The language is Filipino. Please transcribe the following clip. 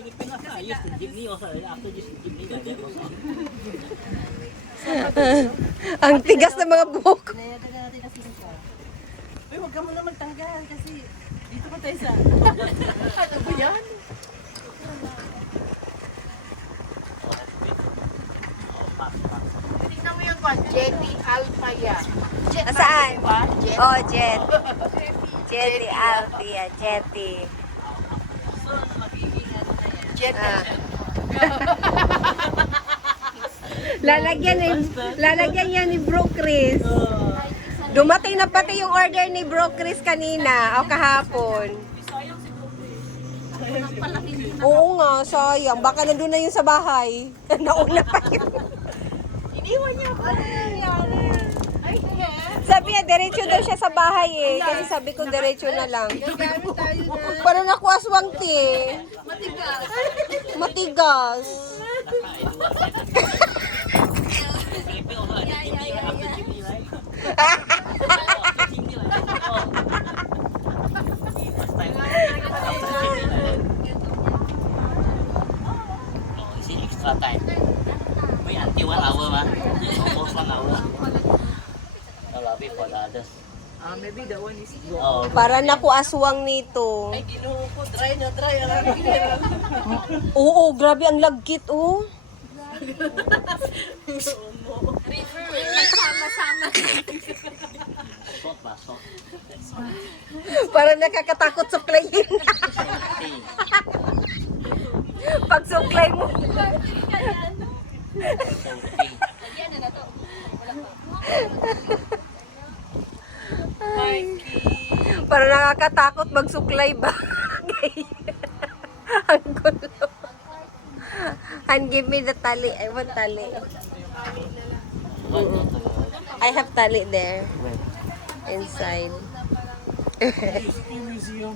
Pilipinas na. Used to jeepney also. After just jeepney, that goes on. Ang tigas ng mga buhok. Pinayadagan natin kasi siya. Uy, huwag ka muna magtanggal kasi dito pa tayo sa... Ano ba yan? Tingnan mo yung Jetty Alpha yan. Jet Nasaan? ba? Jet. Oh, Jet. Jetty Althea, Jetty. So, magiging ano na yan. Jet. Ah. Lalagyan yan ni Bro Chris. Dumating na pati yung order ni Bro Chris kanina o kahapon. Oo nga, sayang. Baka nandun na yun sa bahay. Nauna pa yun. Iniwan niya ako. Ano nangyari? Ay, yeah. Sabi niya, diretso daw siya sa bahay eh. Kasi sabi ko, diretso na lang. Gagamit tayo na. Parang naku aswang ti. Matigas. Matigas. Philippines also had a jeepney right after jeepney, right? After jeepney, like that. Oh. First time. After jeepney, like that. Oh, you see extra time. Wait until 1 hour, ma. Almost 1 hour. I'll wait for the others. Maybe the one is good. Oh, Para naku aswang nito. Ay, ginuho ko. Dry na dry. Alam mo. Oo, grabe ang lagkit oh. salt ba? Salt. Para nakakatakot suklayin. Okay. Pag suklay mo. So, okay. Para nakakatakot magsuklay ba? Ang gulo. Han, give me the tali. I want tali. I have tali there. Inside. Museum.